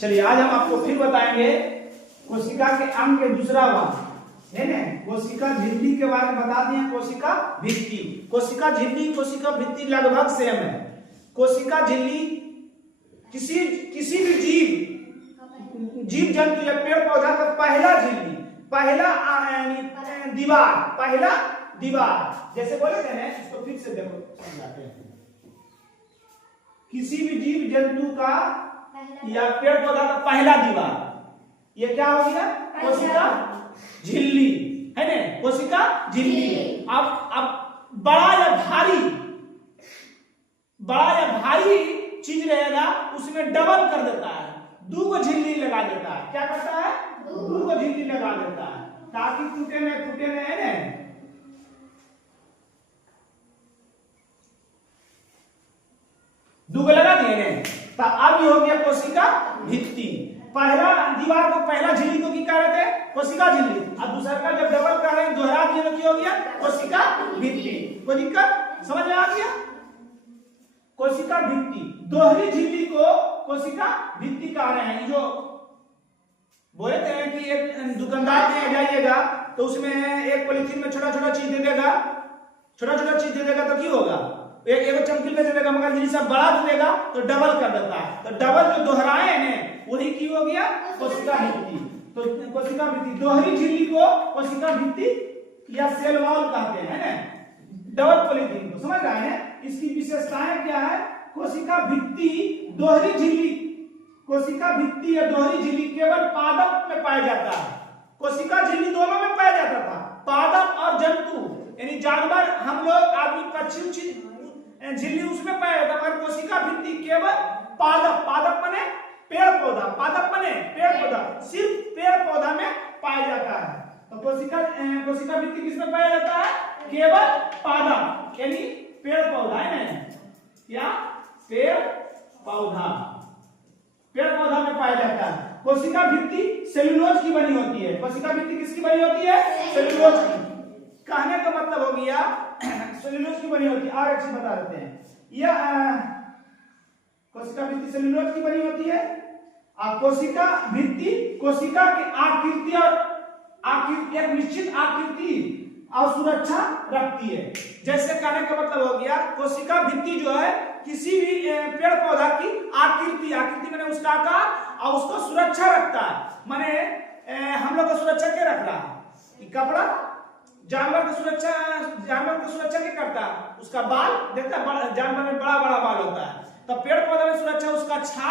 चलिए आज हम आपको फिर बताएंगे कोशिका के अंग के दूसरा भाग है ना। कोशिका झिल्ली के बारे में बता दिए। कोशिका भित्ति, कोशिका झिल्ली, कोशिका भित्ति लगभग सेम है। कोशिका झिल्ली किसी भी जीव जंतु या पेड़ पौधा का पहला झिल्ली, पहला दीवार जैसे बोले थे ना, इसको फिर से देखो समझाते हैं। किसी भी जीव जंतु का या पेड़ पौधा का पहला दीवार, ये क्या हो गया? कोशिका झिल्ली है ना, कोशिका झिल्ली। अब बड़ा या भारी चीज रहेगा उसमें डबल कर देता है, दो को झिल्ली लगा देता है। क्या करता है? दो को झिल्ली लगा देता है ताकि टूटे में है ना। दूगो लगा दिए ने, तो अब ये हो गया कोशिका भित्ति। पहला दीवार को, पहला झिल्ली को क्या कहते हैं? कोशिका झिल्ली। अब दूसरा का जब डबल कर रहे हैं, दोहरा दिए तो क्या हो गया? कोशिका भित्ति। कोई दिक्कत समझ में आ गया? कोशिका भित्ति, दोहरी झिल्ली को कोशिका भित्ति कह रहे हैं। जो बोले थे कि एक दुकानदार के जाइएगा तो उसमें एक पॉलिथीन में छोटा छोटा चीज दे देगा, तो क्या होगा? एक चमकील में दे देगा, मगर यदि सब बड़ा दे देगा तो डबल कर देता है। तो डबल जो दोहराए हैं वही की हो गया? कोशिका भित्ति। तो कोशिका भित्ति, दोहरी झिल्ली को कोशिका भित्ति या सेल वॉल कहते हैं ना, डबल पॉलिथीन को। समझ रहे हैं? इसकी विशेषताएं क्या है? कोशिका भित्ति, दोहरी झिल्ली, कोशिका भित्ति या दोहरी झिल्ली केवल पादप में पाया जाता है। कोशिका झिल्ली दोनों में पाया जाता था, पादप और जंतु यानी जानवर, हम लोग, आदमी, पक्षी, झिल्ली उसमें पाया जाता है। मगर कोशिका भित्ति केवल पादप बने पेड़ पौधा, सिर्फ पेड़ पौधा में पाया जाता है। तो कोशिका भित्ति किसमें पाया जाता है? केवल पादप यानी पेड़ पौधा है ना, या पेड़ पौधा में पाया जाता है। कोशिका भित्ति सेलुलोज की बनी होती है। कोशिका भित्ति किसकी बनी होती है? सेलुलोज की। कहने का मतलब हो गया सेलुलोज की बनी होती है। और अच्छी बता देते हैं, यह कोशिका भित्ति सेलुलोज की बनी होती है। कोशिका भित्ति कोशिका की आकृति और एक निश्चित आकृति और सुरक्षा रखती है। जैसे कहने का मतलब हो गया कोशिका भित्ति जो है किसी भी पेड़ पौधा की आकृति माने उसका आकार और उसको सुरक्षा रखता है। माने हम लोग को सुरक्षा क्या रख रहा है? कपड़ा। जानवर की सुरक्षा क्या करता है? उसका बाल देखता है, जानवर में बड़ा बाल होता है। तो पेड़ पौधा में सुरक्षा उसका छाल